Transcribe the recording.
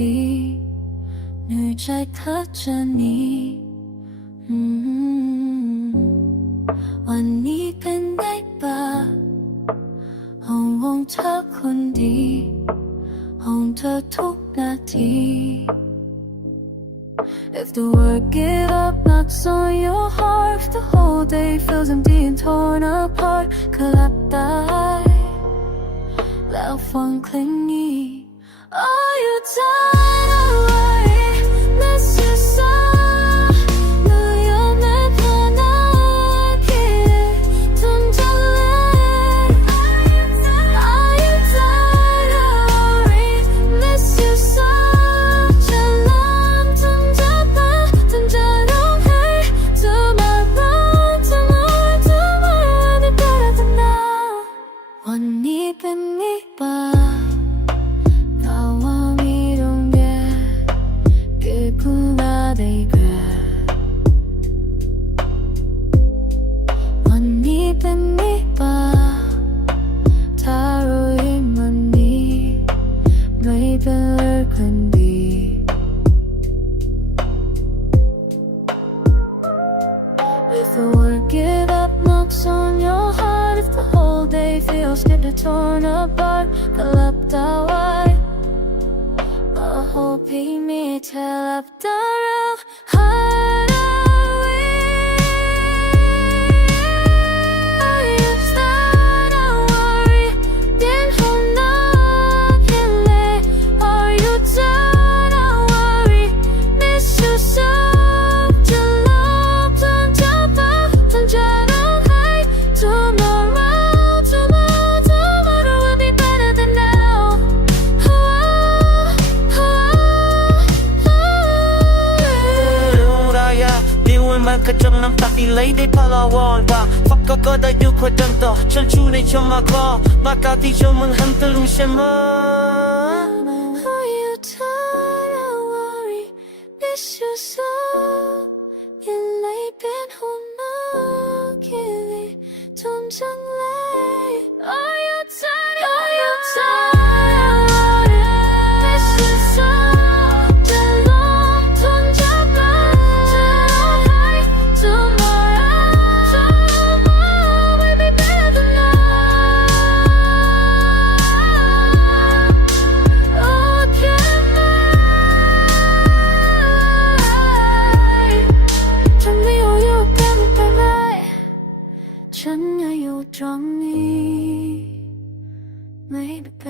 ดีเหนื่อยใจเธอจะหนีวันนี้เป็นไงบ้างห้องเธอคนดีห้องเธอทุกนาที If the world give up knocks on your heart, if the whole day feels empty and torn apart ก็หลับตาแล้วฟังเพลงนี้ Are you tired of worry? Miss you so 누구나 변하게 돈 잘래 Are you tired of worry? Miss you so 잘 난 돈 잡아 돈 자롱 Hey tomorrow tomorrow tomorrow will be better than now วันนี้เป็นไงบ้างวันนี้เป็นไงบ้างถ้ารู้ยังวันนี้ไม่เป็นเลิกคนดี If the world give up knocks on your heart If the whole day feels kind of torn apart ก็หลับตาไว้ก็โฮปให้มีเธอหลับตาเราก็จมน้ำตาอีไหลได้พลาวอนว่าฟักก็ได้ดูคนดังต่อฉันชูในชมมากอมากาที่ชมมึงหันตะลุงใช่ไหม Are you tired of worry? Miss you so ยังไหลเป็นหุ่นนกคิริทนจังเลย Are you tired? Are you tired?ฉันยังอยู่ตรงนี้ไม่ไป